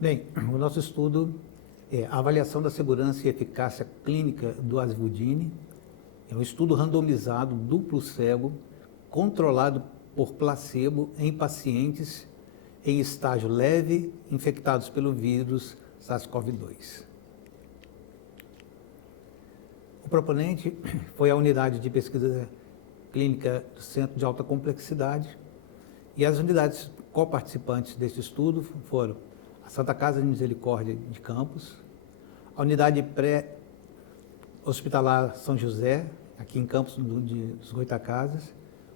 Bem, o nosso estudo é a avaliação da segurança e eficácia clínica do Azvudine. É um estudo randomizado, duplo cego, controlado por placebo em pacientes em estágio leve infectados pelo vírus SARS-CoV-2. O proponente foi a unidade de pesquisa clínica do Centro de Alta Complexidade e as unidades coparticipantes deste estudo foram a Santa Casa de Misericórdia de Campos, a unidade pré-hospitalar São José, aqui em Campos dos Goitacazes,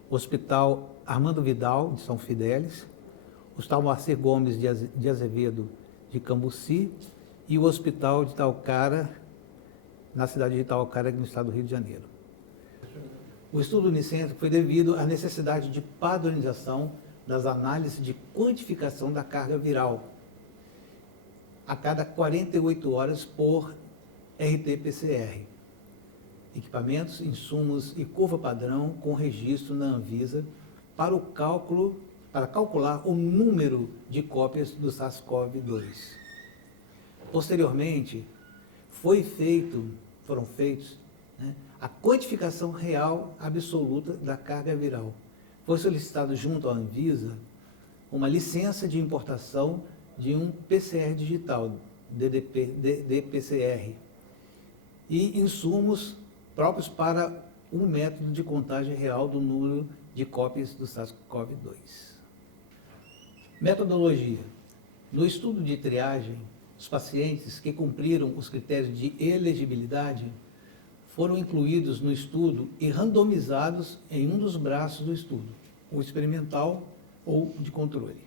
o Hospital Armando Vidal, de São Fidélis, o Hospital Moacir Gomes de Azevedo, de Cambuci, e o Hospital de Itaucara, na cidade de Itaucara, no estado do Rio de Janeiro. O estudo unicêntrico foi devido à necessidade de padronização das análises de quantificação da carga viral a cada 48 horas por RT-PCR. Equipamentos, insumos e curva padrão com registro na Anvisa para calcular o número de cópias do SARS-CoV-2. Posteriormente, foram feitos a quantificação real absoluta da carga viral. Foi solicitado junto à Anvisa uma licença de importação de um PCR digital, DPCR, e insumos próprios para um método de contagem real do número de cópias do SARS-CoV-2. Metodologia. No estudo de triagem, os pacientes que cumpriram os critérios de elegibilidade foram incluídos no estudo e randomizados em um dos braços do estudo, o experimental ou de controle.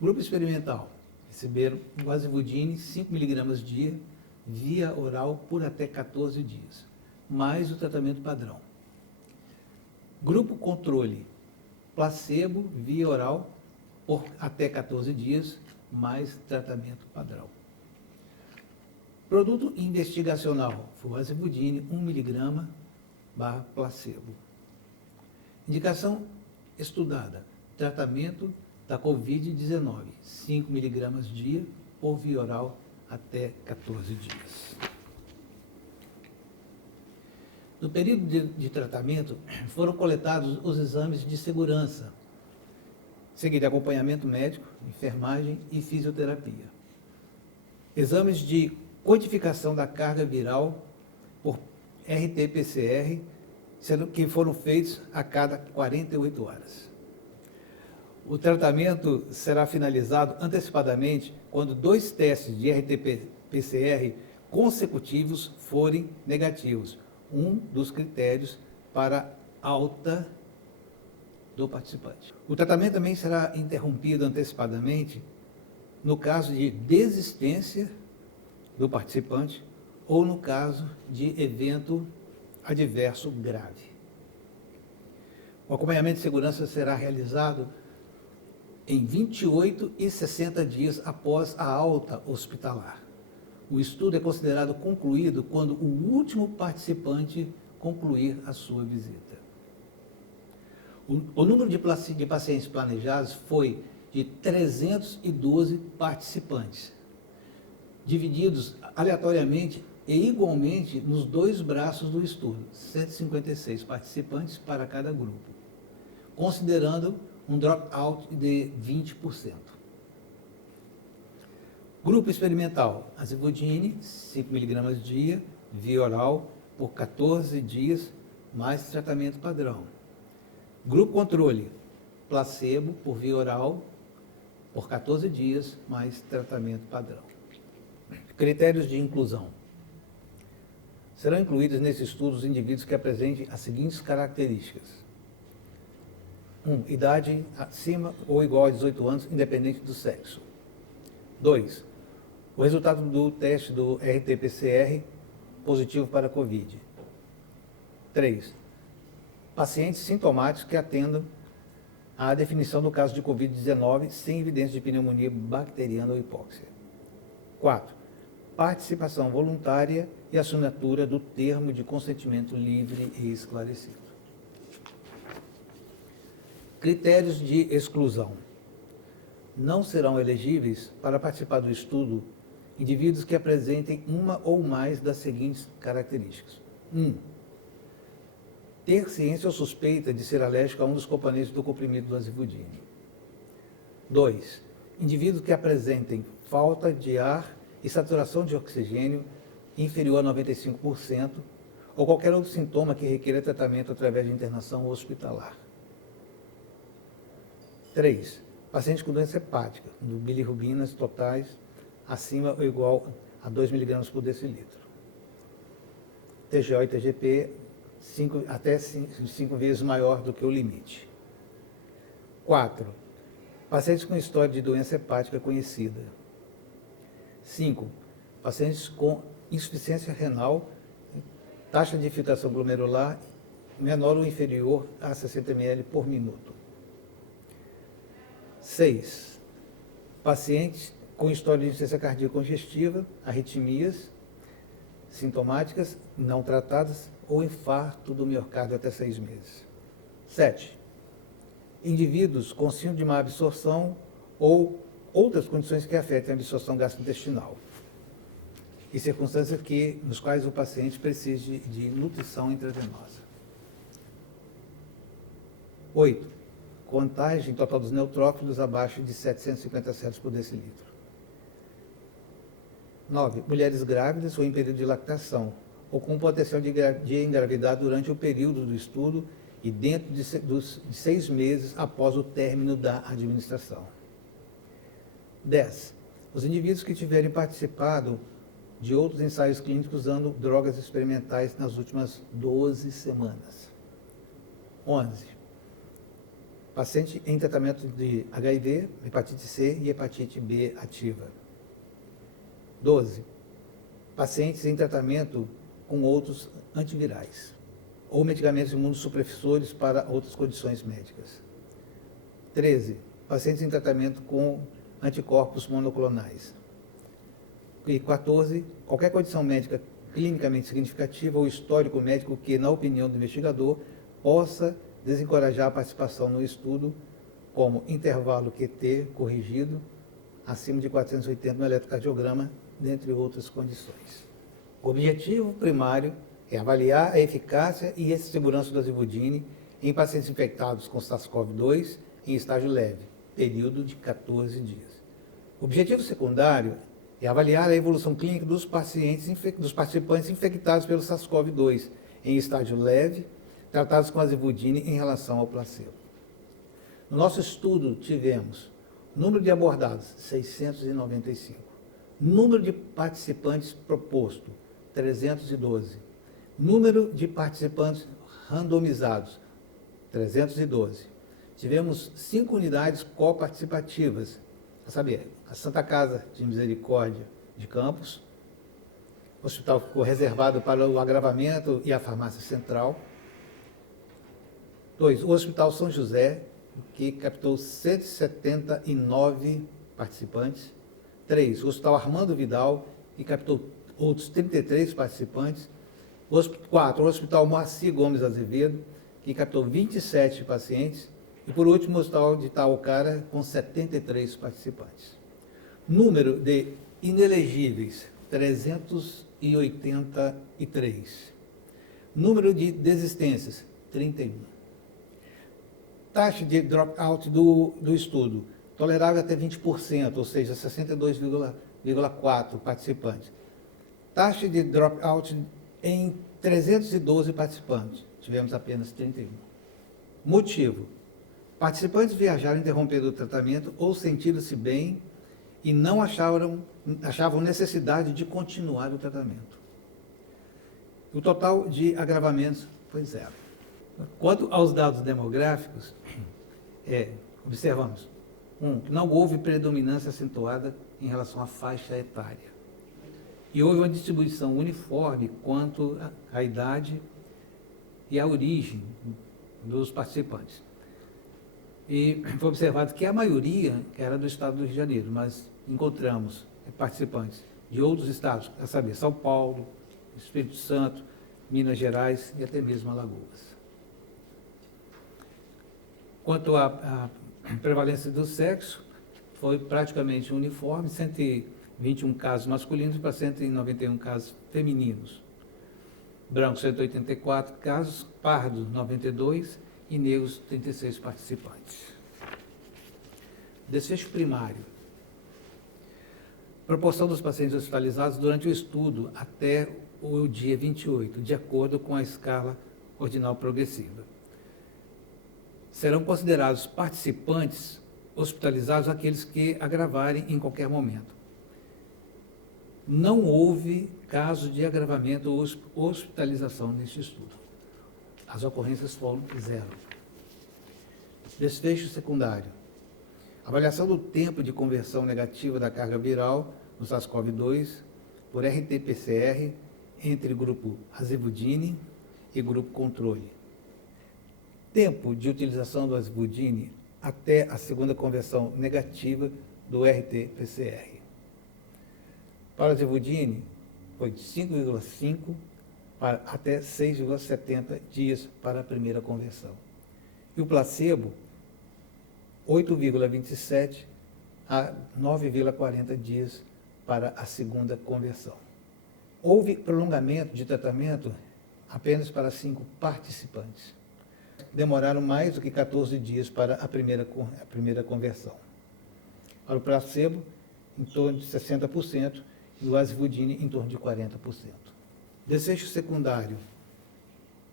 Grupo experimental receberam o Azvudine 5 mg dia, via oral por até 14 dias, mais o tratamento padrão. Grupo controle, placebo via oral por até 14 dias, mais tratamento padrão. Produto investigacional, foi o Azvudine 1 mg / placebo. Indicação estudada, tratamento da Covid-19, 5 mg dia por via oral até 14 dias. No período de tratamento, foram coletados os exames de segurança, seguido de acompanhamento médico, enfermagem e fisioterapia. Exames de codificação da carga viral por RT-PCR, sendo que foram feitos a cada 48 horas. O tratamento será finalizado antecipadamente quando 2 testes de RT-PCR consecutivos forem negativos, um dos critérios para alta do participante. O tratamento também será interrompido antecipadamente no caso de desistência do participante ou no caso de evento adverso grave. O acompanhamento de segurança será realizado em 28 e 60 dias após a alta hospitalar. O estudo é considerado concluído quando o último participante concluir a sua visita. O número de pacientes planejados foi de 312 participantes, divididos aleatoriamente e igualmente nos 2 braços do estudo, 156 participantes para cada grupo, considerando um dropout de 20%. Grupo experimental, Azvudine, 5 mg dia, via oral, por 14 dias, mais tratamento padrão. Grupo controle, placebo, por via oral, por 14 dias, mais tratamento padrão. Critérios de inclusão. Serão incluídos nesse estudo os indivíduos que apresentem as seguintes características. 1. Idade acima ou igual a 18 anos, independente do sexo. 2. O resultado do teste do RT-PCR positivo para a Covid. 3. Pacientes sintomáticos que atendam à definição do caso de Covid-19 sem evidência de pneumonia bacteriana ou hipóxia. 4. Participação voluntária e assinatura do termo de consentimento livre e esclarecido. Critérios de exclusão. não serão elegíveis para participar do estudo indivíduos que apresentem uma ou mais das seguintes características. 1. Ter ciência ou suspeita de ser alérgico a um dos componentes do comprimido do azivudine. 2. Indivíduos que apresentem falta de ar e saturação de oxigênio inferior a 95%, ou qualquer outro sintoma que requeira tratamento através de internação hospitalar. 3. Paciente com doença hepática, do bilirrubinas totais acima ou igual a 2 mg por decilitro. TGO e TGP até 5 vezes maior do que o limite. 4. Pacientes com história de doença hepática conhecida. 5. Pacientes com insuficiência renal, taxa de infiltração glomerular menor ou inferior a 60 ml por minuto. 6. Pacientes com história de insuficiência cardíaca congestiva, arritmias sintomáticas não tratadas ou infarto do miocárdio até 6 meses. 7. Indivíduos com síndrome de má absorção ou outras condições que afetem a absorção gastrointestinal e circunstâncias nos quais o paciente precise de nutrição intravenosa. 8. Contagem total dos neutrófilos abaixo de 750 cells por decilitro. 9. Mulheres grávidas ou em período de lactação, ou com potencial de engravidar durante o período do estudo e dentro de 6 meses após o término da administração. 10. Os indivíduos que tiverem participado de outros ensaios clínicos usando drogas experimentais nas últimas 12 semanas. 11. Paciente em tratamento de HIV, hepatite C e hepatite B ativa. 12. Pacientes em tratamento com outros antivirais ou medicamentos imunossupressores para outras condições médicas. 13. Pacientes em tratamento com anticorpos monoclonais. E 14. Qualquer condição médica clinicamente significativa ou histórico médico que, na opinião do investigador, possa desencorajar a participação no estudo, como intervalo QT corrigido acima de 480 no eletrocardiograma, dentre outras condições. O objetivo primário é avaliar a eficácia e a segurança do azivudine em pacientes infectados com SARS-CoV-2 em estágio leve, período de 14 dias. O objetivo secundário é avaliar a evolução clínica dos participantes infectados pelo SARS-CoV-2 em estágio leve, tratados com azivudine em relação ao placebo. No nosso estudo tivemos número de abordados, 695. Número de participantes proposto, 312. Número de participantes randomizados, 312. Tivemos 5 unidades coparticipativas, a saber, a Santa Casa de Misericórdia de Campos, o hospital ficou reservado para o agravamento e a farmácia central. 2. O Hospital São José, que captou 179 participantes. 3. O Hospital Armando Vidal, que captou outros 33 participantes. 4. O Hospital Moacir Gomes Azevedo, que captou 27 pacientes. E, por último, o Hospital de Itaocara, com 73 participantes. Número de inelegíveis, 383. Número de desistências, 31. Taxa de dropout do estudo, tolerável até 20%, ou seja, 62,4 participantes. Taxa de dropout em 312 participantes, tivemos apenas 31. Motivo: participantes viajaram interrompendo o tratamento ou sentiram-se bem e não achavam necessidade de continuar o tratamento. O total de agravamentos foi 0. Quanto aos dados demográficos, observamos: 1. Não houve predominância acentuada em relação à faixa etária. E houve uma distribuição uniforme quanto à idade e à origem dos participantes. E foi observado que a maioria era do estado do Rio de Janeiro, mas encontramos participantes de outros estados, a saber, São Paulo, Espírito Santo, Minas Gerais e até mesmo Alagoas. Quanto à prevalência do sexo, foi praticamente uniforme, 121 casos masculinos para 191 casos femininos. Brancos, 184 casos, pardos, 92 e negros, 36 participantes. Desfecho primário. Proporção dos pacientes hospitalizados durante o estudo até o dia 28, de acordo com a escala ordinal progressiva. Serão considerados participantes hospitalizados aqueles que agravarem em qualquer momento. Não houve caso de agravamento ou hospitalização neste estudo. As ocorrências foram 0. Desfecho secundário. Avaliação do tempo de conversão negativa da carga viral no SARS-CoV-2 por RT-PCR entre grupo azevudine e grupo controle. Tempo de utilização do azevudine até a segunda conversão negativa do RT-PCR. Para o azevudine, foi de 5,5 até 6,70 dias para a primeira conversão. E o placebo, 8,27 a 9,40 dias para a segunda conversão. Houve prolongamento de tratamento apenas para 5 participantes. Demoraram mais do que 14 dias para a primeira conversão. Para o placebo, em torno de 60%, e o azevudine, em torno de 40%. Desfecho secundário.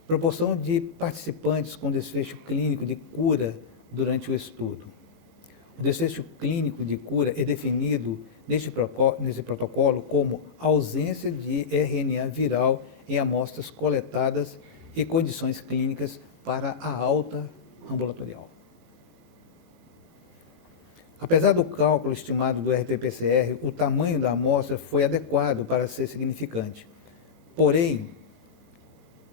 Proporção de participantes com desfecho clínico de cura durante o estudo. O desfecho clínico de cura é definido nesse protocolo como ausência de RNA viral em amostras coletadas e condições clínicas para a alta ambulatorial. Apesar do cálculo estimado do RT-PCR, o tamanho da amostra foi adequado para ser significante. Porém,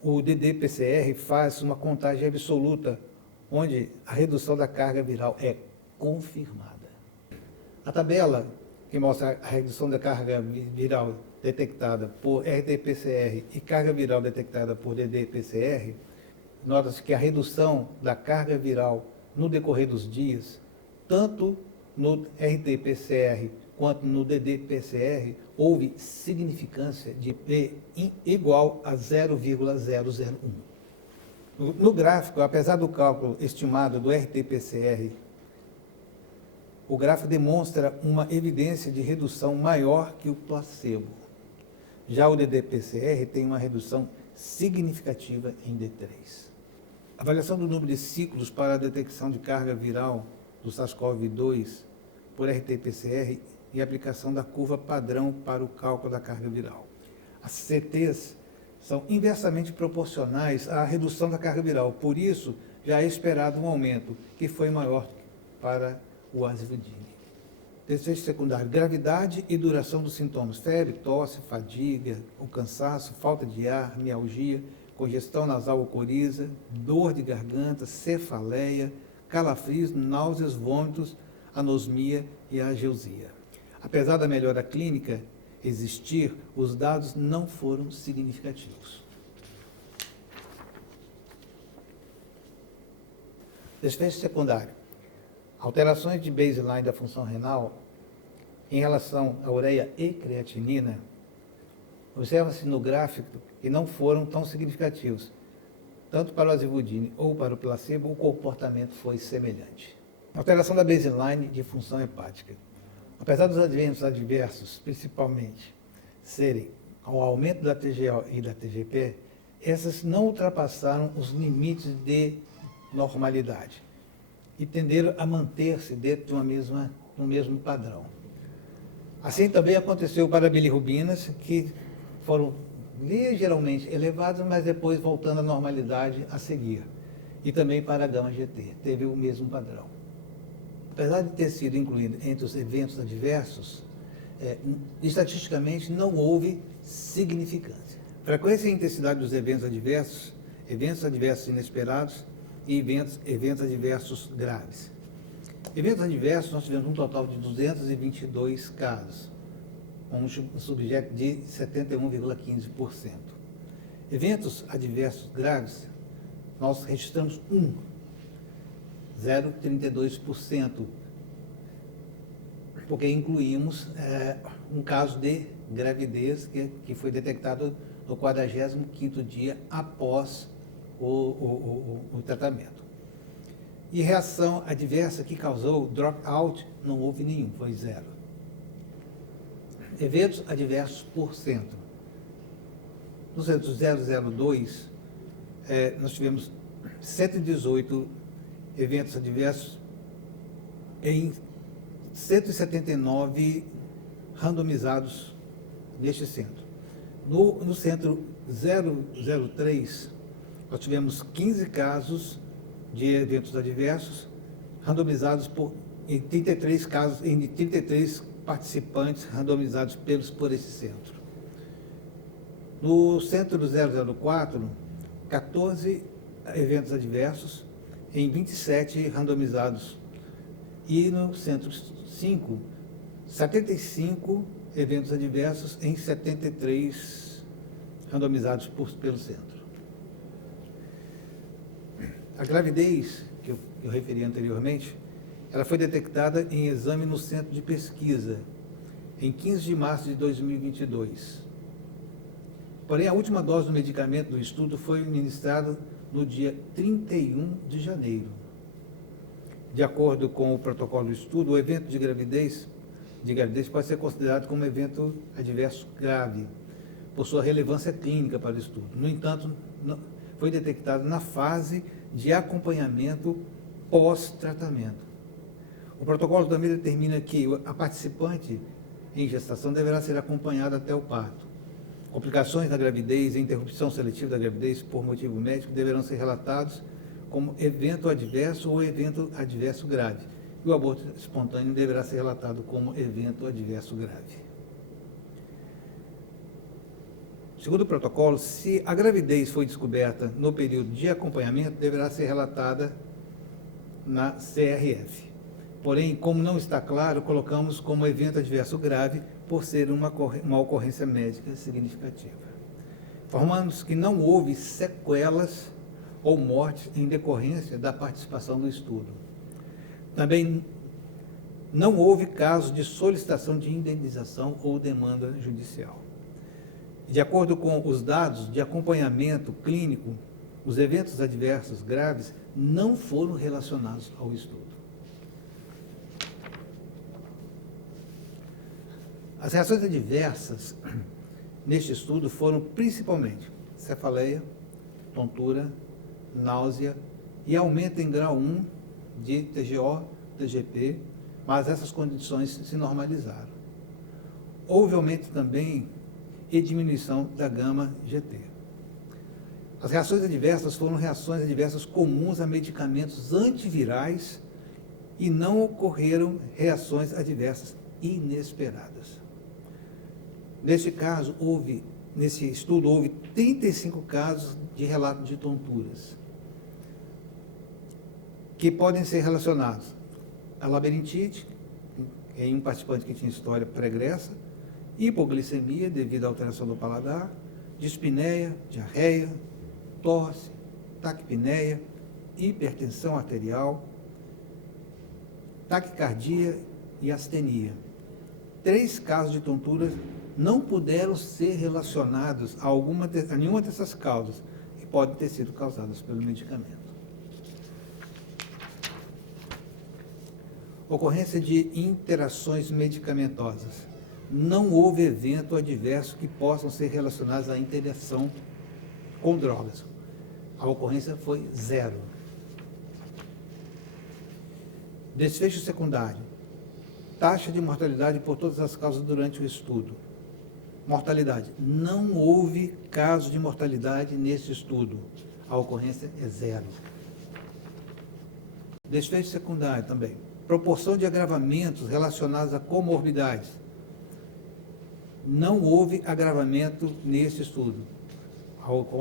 o ddPCR faz uma contagem absoluta, onde a redução da carga viral é confirmada. A tabela que mostra a redução da carga viral detectada por RT-PCR e carga viral detectada por ddPCR, nota-se que a redução da carga viral no decorrer dos dias, tanto no RT-PCR quanto no ddPCR, houve significância de P igual a 0,001. No gráfico, apesar do cálculo estimado do RT-PCR, o gráfico demonstra uma evidência de redução maior que o placebo. Já o ddPCR tem uma redução significativa em D3. Avaliação do número de ciclos para a detecção de carga viral do SARS-CoV-2 por RT-PCR e aplicação da curva padrão para o cálculo da carga viral. As CTs são inversamente proporcionais à redução da carga viral, por isso já é esperado um aumento, que foi maior para o azevudine. Desfecho secundário, gravidade e duração dos sintomas, febre, tosse, fadiga, o cansaço, falta de ar, mialgia, congestão nasal ou coriza, dor de garganta, cefaleia, calafrios, náuseas, vômitos, anosmia e ageusia. Apesar da melhora clínica existir, os dados não foram significativos. Desfecho secundário. Alterações de baseline da função renal em relação à ureia e creatinina observa-se no gráfico que não foram tão significativos. Tanto para o azevudine ou para o placebo, o comportamento foi semelhante. Alteração da baseline de função hepática. Apesar dos eventos adversos, principalmente, serem ao aumento da TGO e da TGP, essas não ultrapassaram os limites de normalidade e tenderam a manter-se dentro de um mesmo padrão. Assim também aconteceu para bilirrubinas, que foram ligeiramente elevadas, mas depois voltando à normalidade a seguir. E também para a gama-GT, teve o mesmo padrão. Apesar de ter sido incluído entre os eventos adversos, estatisticamente não houve significância. Frequência e intensidade dos eventos adversos inesperados e eventos adversos graves. Eventos adversos, nós tivemos um total de 222 casos, com um subjeto de 71,15%. Eventos adversos graves, nós registramos 0,32%. porque incluímos um caso de gravidez que foi detectado no 45º dia após o tratamento. E reação adversa que causou dropout, não houve nenhum, foi 0. Eventos adversos por centro. No centro 002, nós tivemos 118 eventos adversos em 179 randomizados neste centro. No centro 003, nós tivemos 15 casos de eventos adversos, randomizados em 33 casos, em 33 participantes randomizados por esse centro. No centro 004, 14 eventos adversos em 27 randomizados. E no centro 5, 75 eventos adversos em 73 randomizados pelo centro. A gravidez, que eu referi anteriormente, ela foi detectada em exame no centro de pesquisa, em 15 de março de 2022. Porém, a última dose do medicamento do estudo foi ministrada no dia 31 de janeiro. De acordo com o protocolo do estudo, o evento de gravidez pode ser considerado como evento adverso grave, por sua relevância clínica para o estudo. No entanto, foi detectado na fase de acompanhamento pós-tratamento. O protocolo também determina que a participante em gestação deverá ser acompanhada até o parto. Complicações da gravidez e interrupção seletiva da gravidez por motivo médico deverão ser relatados como evento adverso ou evento adverso grave. E o aborto espontâneo deverá ser relatado como evento adverso grave. Segundo o protocolo, se a gravidez foi descoberta no período de acompanhamento, deverá ser relatada na CRF. Porém, como não está claro, colocamos como evento adverso grave por ser uma ocorrência médica significativa. Informamos que não houve sequelas ou mortes em decorrência da participação no estudo. Também não houve casos de solicitação de indenização ou demanda judicial. De acordo com os dados de acompanhamento clínico, os eventos adversos graves não foram relacionados ao estudo. As reações adversas neste estudo foram principalmente cefaleia, tontura, náusea e aumento em grau 1 de TGO, TGP, mas essas condições se normalizaram. Houve aumento também e diminuição da gama-GT. As reações adversas foram reações adversas comuns a medicamentos antivirais e não ocorreram reações adversas inesperadas. Nesse estudo, houve 35 casos de relato de tonturas, que podem ser relacionados à labirintite, em um participante que tinha história pregressa, hipoglicemia devido à alteração do paladar, dispneia, diarreia, tosse, taquipneia, hipertensão arterial, taquicardia e astenia. 3 casos de tontura não puderam ser relacionados a nenhuma dessas causas e podem ter sido causadas pelo medicamento. Ocorrência de interações medicamentosas. Não houve evento adverso que possam ser relacionados à interação com drogas. A ocorrência foi 0. Desfecho secundário. Taxa de mortalidade por todas as causas durante o estudo. Mortalidade. Não houve caso de mortalidade nesse estudo. A ocorrência é 0. Desfecho secundário também. Proporção de agravamentos relacionados a comorbidades. Não houve agravamento nesse estudo.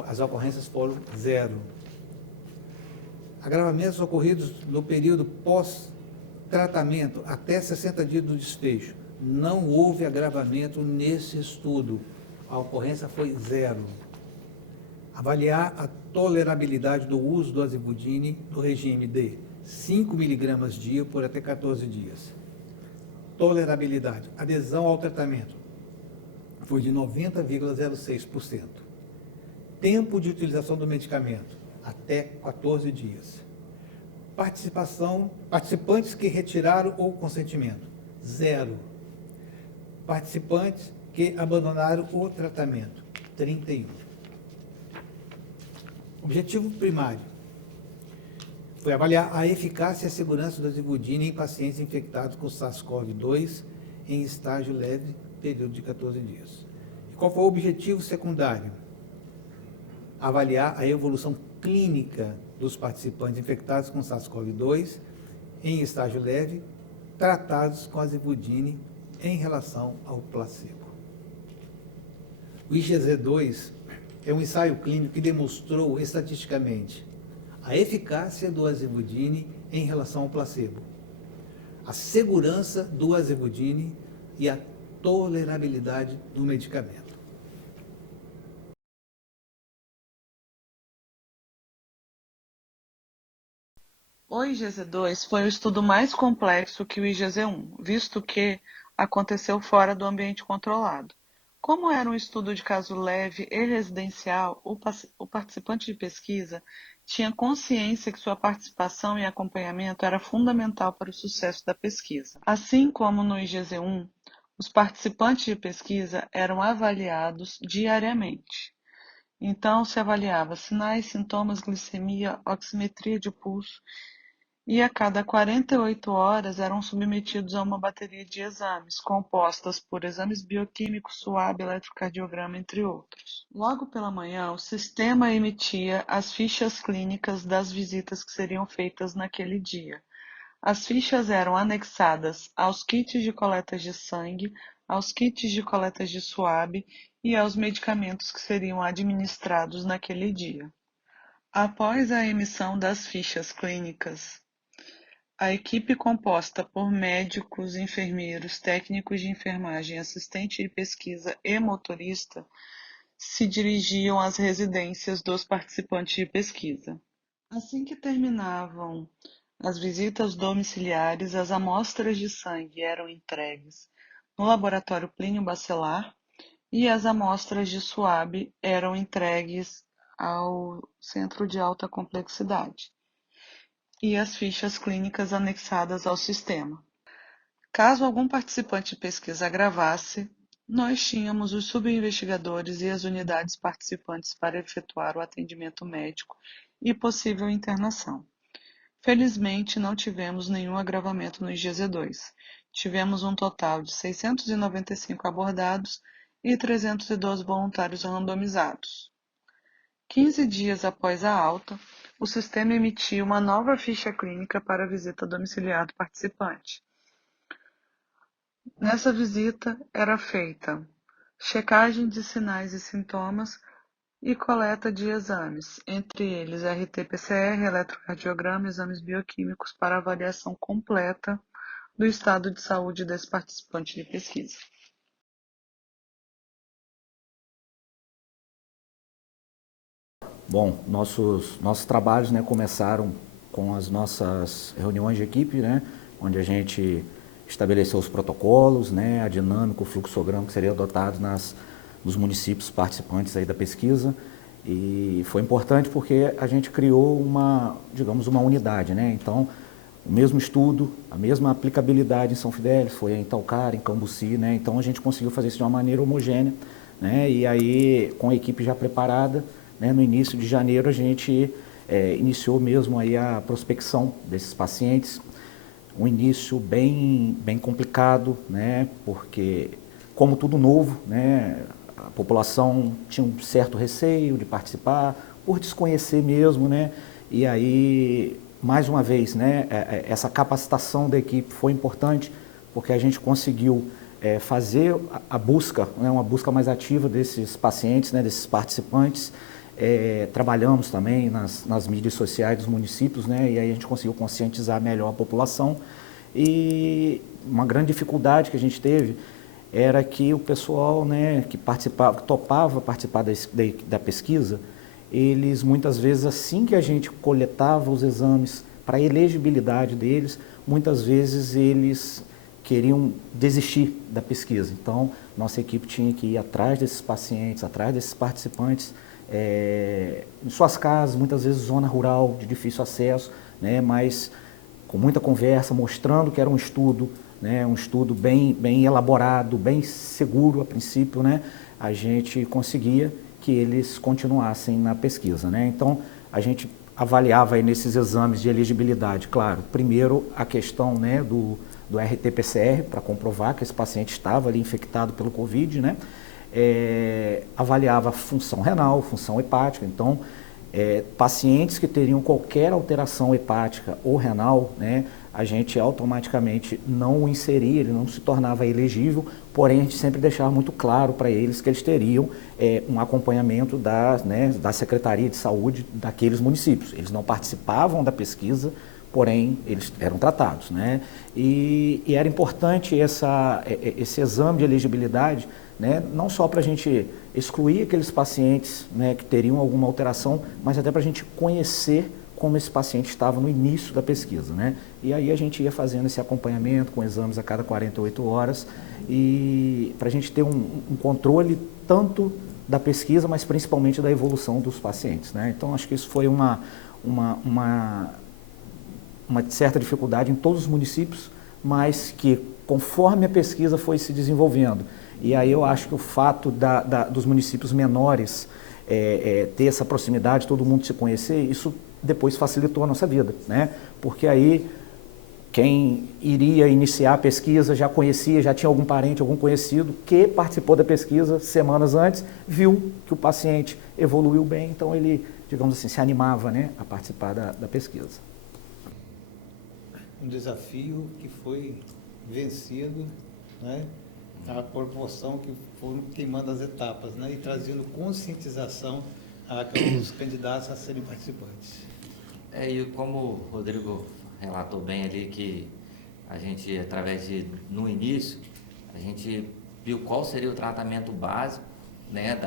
As ocorrências foram 0. Agravamentos ocorridos no período pós-tratamento, até 60 dias do desfecho. Não houve agravamento nesse estudo. A ocorrência foi 0. Avaliar a tolerabilidade do uso do azibudine no regime de 5 mg dia por até 14 dias. Tolerabilidade, adesão ao tratamento, foi de 90,06%. Tempo de utilização do medicamento, até 14 dias. Participantes que retiraram o consentimento, 0. Participantes que abandonaram o tratamento, 31. Objetivo primário foi avaliar a eficácia e a segurança da azivudina em pacientes infectados com SARS-CoV-2 em estágio leve, período de 14 dias. E qual foi o objetivo secundário? Avaliar a evolução clínica dos participantes infectados com SARS-CoV-2 em estágio leve, tratados com azivudine em relação ao placebo. O IgZ2 é um ensaio clínico que demonstrou estatisticamente a eficácia do azivudine em relação ao placebo, a segurança do azivudine e a tolerabilidade do medicamento. O IgZ2 foi o estudo mais complexo que o IgZ1, visto que aconteceu fora do ambiente controlado. Como era um estudo de caso leve e residencial, o participante de pesquisa tinha consciência que sua participação e acompanhamento era fundamental para o sucesso da pesquisa. Assim como no IgZ1, os participantes de pesquisa eram avaliados diariamente. Então, se avaliava sinais, sintomas, glicemia, oximetria de pulso e a cada 48 horas eram submetidos a uma bateria de exames, compostas por exames bioquímicos, SUAB, eletrocardiograma, entre outros. Logo pela manhã, o sistema emitia as fichas clínicas das visitas que seriam feitas naquele dia. As fichas eram anexadas aos kits de coletas de sangue, aos kits de coletas de SUAB e aos medicamentos que seriam administrados naquele dia. Após a emissão das fichas clínicas, a equipe composta por médicos, enfermeiros, técnicos de enfermagem, assistente de pesquisa e motorista se dirigiam às residências dos participantes de pesquisa. Assim que terminavam as visitas domiciliares, as amostras de sangue eram entregues no laboratório Plínio Bacelar e as amostras de SUAB eram entregues ao Centro de Alta Complexidade e as fichas clínicas anexadas ao sistema. Caso algum participante de pesquisa agravasse, nós tínhamos os subinvestigadores e as unidades participantes para efetuar o atendimento médico e possível internação. Felizmente, não tivemos nenhum agravamento no IgZ2. Tivemos um total de 695 abordados e 312 voluntários randomizados. 15 dias após a alta, o sistema emitiu uma nova ficha clínica para a visita domiciliar do participante. Nessa visita era feita checagem de sinais e sintomas e coleta de exames, entre eles RT-PCR, eletrocardiograma e exames bioquímicos para avaliação completa do estado de saúde desse participante de pesquisa. Bom, nossos trabalhos, né, começaram com as nossas reuniões de equipe, né, onde a gente estabeleceu os protocolos, né, a dinâmica, o fluxograma que seria adotado nos municípios participantes aí da pesquisa. E foi importante porque a gente criou digamos, uma unidade, né? Então, o mesmo estudo, a mesma aplicabilidade em São Fidélis, foi em Talcara, em Cambuci, né? Então a gente conseguiu fazer isso de uma maneira homogênea, né? E aí, com a equipe já preparada, né, no início de janeiro a gente iniciou mesmo aí a prospecção desses pacientes. Um início bem complicado, né? Porque, como tudo novo, né, a população tinha um certo receio de participar, por desconhecer mesmo, né? E aí, mais uma vez, né, essa capacitação da equipe foi importante, porque a gente conseguiu fazer a busca, né, uma busca mais ativa desses pacientes, né, desses participantes. Trabalhamos também nas mídias sociais dos municípios, né, e aí a gente conseguiu conscientizar melhor a população. E uma grande dificuldade que a gente teve era que o pessoal, né, que topava participar da pesquisa, eles muitas vezes, assim que a gente coletava os exames para a elegibilidade deles, muitas vezes eles queriam desistir da pesquisa. Então, nossa equipe tinha que ir atrás desses pacientes, atrás desses participantes, em suas casas, muitas vezes zona rural, de difícil acesso, né, mas com muita conversa, mostrando que era um estudo, né, um estudo bem elaborado, bem seguro a princípio, né, a gente conseguia que eles continuassem na pesquisa, né. Então, a gente avaliava aí nesses exames de elegibilidade, claro, primeiro a questão, né, do RT-PCR, para comprovar que esse paciente estava ali infectado pelo Covid, né, avaliava a função renal, função hepática, então, pacientes que teriam qualquer alteração hepática ou renal, né, a gente automaticamente não o inseria, ele não se tornava elegível, porém a gente sempre deixava muito claro para eles que eles teriam um acompanhamento da Secretaria de Saúde daqueles municípios. Eles não participavam da pesquisa, porém eles eram tratados, né? E era importante esse exame de elegibilidade, né, não só para a gente excluir aqueles pacientes, né, que teriam alguma alteração, mas até para a gente conhecer como esse paciente estava no início da pesquisa, né? E aí a gente ia fazendo esse acompanhamento com exames a cada 48 horas e para a gente ter um controle tanto da pesquisa, mas principalmente da evolução dos pacientes, né? Então acho que isso foi uma certa dificuldade em todos os municípios, mas que conforme a pesquisa foi se desenvolvendo, e aí eu acho que o fato dos municípios menores ter essa proximidade, todo mundo se conhecer, isso depois facilitou a nossa vida, né? Porque aí quem iria iniciar a pesquisa já conhecia, já tinha algum parente, algum conhecido que participou da pesquisa semanas antes, viu que o paciente evoluiu bem, então ele, digamos assim, se animava, né, a participar da pesquisa. Um desafio que foi vencido, né, a proporção que foram queimando as etapas, né, e trazendo conscientização aos candidatos a serem participantes. E como o Rodrigo relatou bem ali, que a gente, no início, a gente viu qual seria o tratamento básico, né,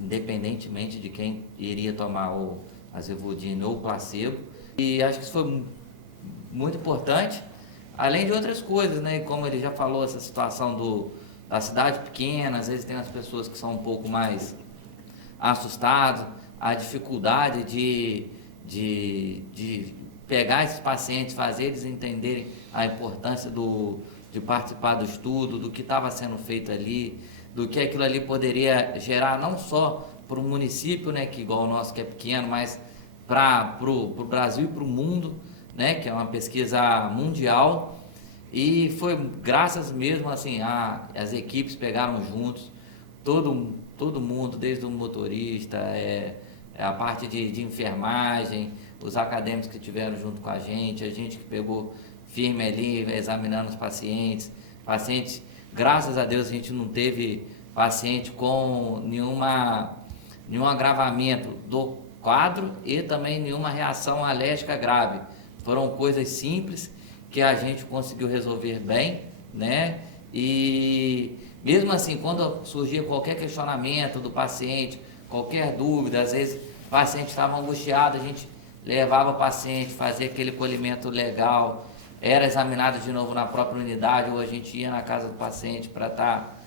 independentemente de quem iria tomar o azevudine ou o placebo. E acho que isso foi muito importante, além de outras coisas, né, como ele já falou, essa situação da cidade pequena, às vezes tem as pessoas que são um pouco mais assustadas, a dificuldade de pegar esses pacientes, fazer eles entenderem a importância de participar do estudo, do que estava sendo feito ali, do que aquilo ali poderia gerar não só para o município, né, que igual o nosso que é pequeno, mas para o Brasil e para o mundo, né, que é uma pesquisa mundial. E foi graças mesmo assim, as equipes pegaram juntos, todo mundo, desde o motorista, a parte de enfermagem, os acadêmicos que estiveram junto com a gente que pegou firme ali, examinando os pacientes, graças a Deus a gente não teve paciente com nenhum agravamento do quadro e também nenhuma reação alérgica grave. Foram coisas simples que a gente conseguiu resolver bem, né? E mesmo assim, quando surgia qualquer questionamento do paciente, qualquer dúvida, às vezes o paciente estava angustiado, a gente levava o paciente, fazia aquele colhimento legal, era examinado de novo na própria unidade, ou a gente ia na casa do paciente para estar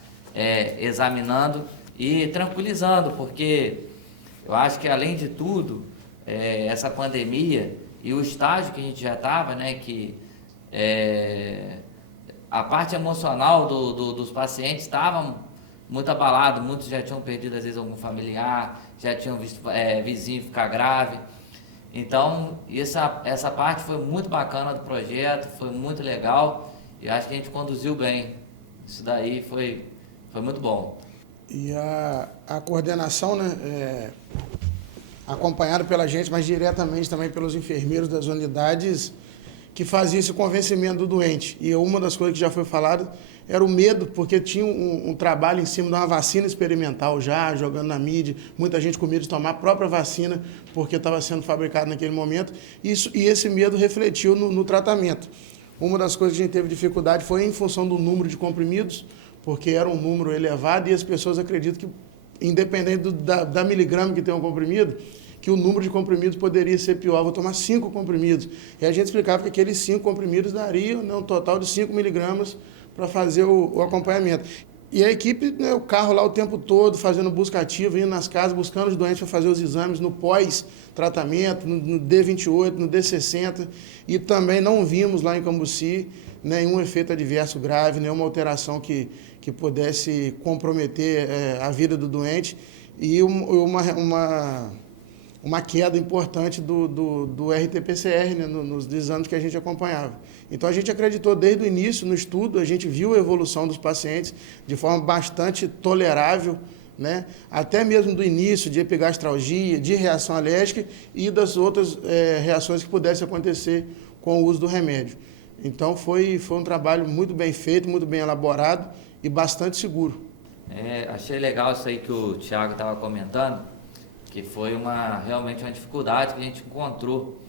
examinando e tranquilizando, porque eu acho que além de tudo, essa pandemia e o estágio que a gente já estava, né, que a parte emocional dos pacientes estava muito abalado, muitos já tinham perdido às vezes algum familiar, já tinham visto vizinho ficar grave. Então essa parte foi muito bacana do projeto, foi muito legal e acho que a gente conduziu bem. Isso daí foi muito bom. E a coordenação, né, acompanhada pela gente, mas diretamente também pelos enfermeiros das unidades, que fazia esse convencimento do doente. E uma das coisas que já foi falado era o medo, porque tinha um trabalho em cima de uma vacina experimental já, jogando na mídia, muita gente com medo de tomar a própria vacina, porque estava sendo fabricado naquele momento, e esse medo refletiu no tratamento. Uma das coisas que a gente teve dificuldade foi em função do número de comprimidos, porque era um número elevado e as pessoas acreditam que, independente da miligrama que tem um comprimido, que o número de comprimidos poderia ser pior, vou tomar 5 comprimidos. E a gente explicava que aqueles 5 comprimidos dariam, né, um total de 5 miligramas para fazer o acompanhamento. E a equipe, né, o carro lá o tempo todo, fazendo busca ativa, indo nas casas, buscando os doentes para fazer os exames no pós-tratamento, no D28, no D60, e também não vimos lá em Cambuci nenhum efeito adverso grave, nenhuma alteração que pudesse comprometer a vida do doente, e uma queda importante do RT-PCR, né, nos exames que a gente acompanhava. Então, a gente acreditou desde o início no estudo, a gente viu a evolução dos pacientes de forma bastante tolerável, né, até mesmo do início de epigastralgia, de reação alérgica e das outras reações que pudessem acontecer com o uso do remédio. Então, foi um trabalho muito bem feito, muito bem elaborado e bastante seguro. Achei legal isso aí que o Thiago estava comentando, que foi realmente uma dificuldade que a gente encontrou,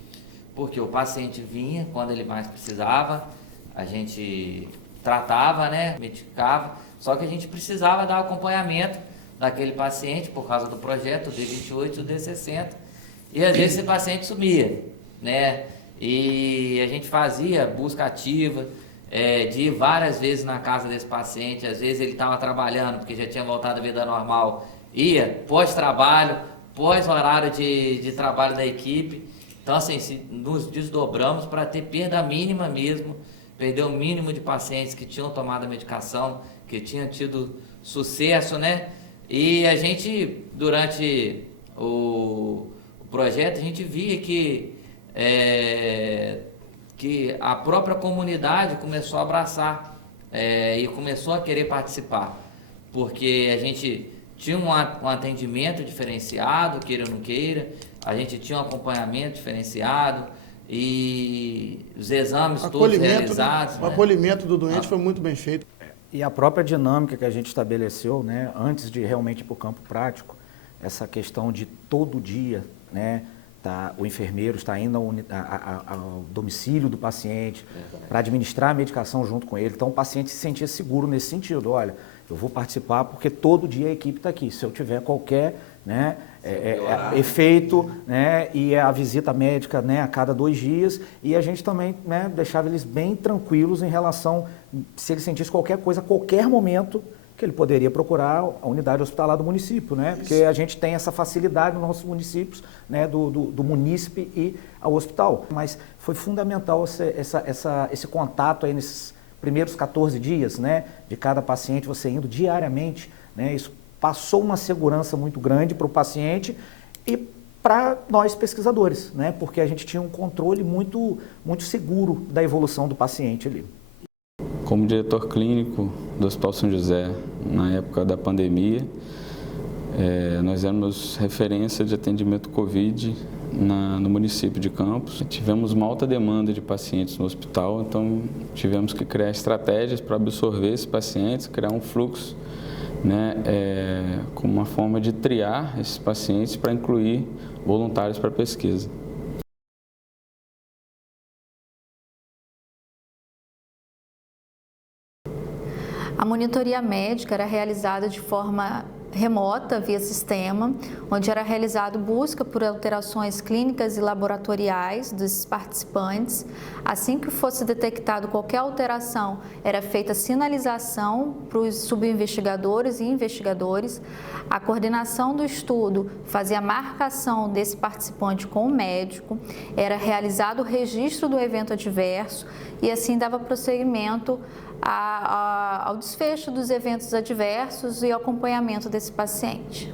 porque o paciente vinha quando ele mais precisava, a gente tratava, né, medicava, só que a gente precisava dar acompanhamento daquele paciente por causa do projeto D28 e do D60, e às vezes esse paciente sumia, né, e a gente fazia busca ativa, de ir várias vezes na casa desse paciente, às vezes ele estava trabalhando porque já tinha voltado à vida normal, ia pós-trabalho, pós-horário de trabalho da equipe. Então, assim, nos desdobramos para ter perda mínima mesmo, perder o mínimo de pacientes que tinham tomado a medicação, que tinham tido sucesso, né? E a gente, durante o projeto, a gente via que a própria comunidade começou a abraçar e começou a querer participar, porque a gente tinha um atendimento diferenciado, queira ou não queira, a gente tinha um acompanhamento diferenciado e os exames todos realizados. O acolhimento do doente foi muito bem feito. E a própria dinâmica que a gente estabeleceu, né, antes de realmente ir para o campo prático, essa questão de todo dia, né, o enfermeiro está indo ao domicílio do paciente para administrar a medicação junto com ele. Então, o paciente se sentia seguro nesse sentido. Olha, eu vou participar porque todo dia a equipe está aqui. Se eu tiver qualquer, né, efeito, né, e a visita médica, né, a cada 2 dias, e a gente também, né, deixava eles bem tranquilos em relação, se ele sentisse qualquer coisa, a qualquer momento, que ele poderia procurar a unidade hospitalar do município, né? Porque a gente tem essa facilidade nos nossos municípios, né? do munícipe e ao hospital. Mas foi fundamental esse contato aí nesses primeiros 14 dias, né? De cada paciente, você indo diariamente, né? Isso passou uma segurança muito grande para o paciente e para nós pesquisadores, né? Porque a gente tinha um controle muito seguro da evolução do paciente ali. Como diretor clínico do Hospital São José, na época da pandemia, nós éramos referência de atendimento Covid no município de Campos. Tivemos uma alta demanda de pacientes no hospital, então tivemos que criar estratégias para absorver esses pacientes, criar um fluxo, né, como uma forma de triar esses pacientes para incluir voluntários para pesquisa. A monitoria médica era realizada de forma remota, via sistema, onde era realizado busca por alterações clínicas e laboratoriais dos participantes. Assim que fosse detectado qualquer alteração, era feita sinalização para os subinvestigadores e investigadores. A coordenação do estudo fazia a marcação desse participante com o médico, era realizado o registro do evento adverso e assim dava prosseguimento ao desfecho dos eventos adversos e ao acompanhamento desse paciente.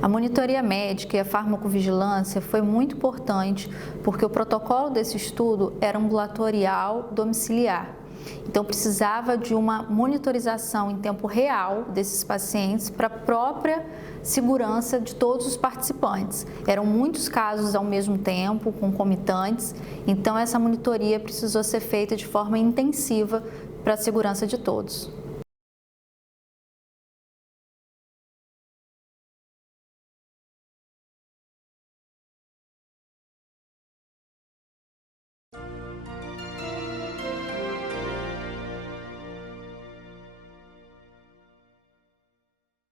A monitoria médica e a farmacovigilância foi muito importante porque o protocolo desse estudo era ambulatorial domiciliar. Então, precisava de uma monitorização em tempo real desses pacientes para a própria segurança de todos os participantes. Eram muitos casos ao mesmo tempo, concomitantes, então essa monitoria precisou ser feita de forma intensiva para a segurança de todos.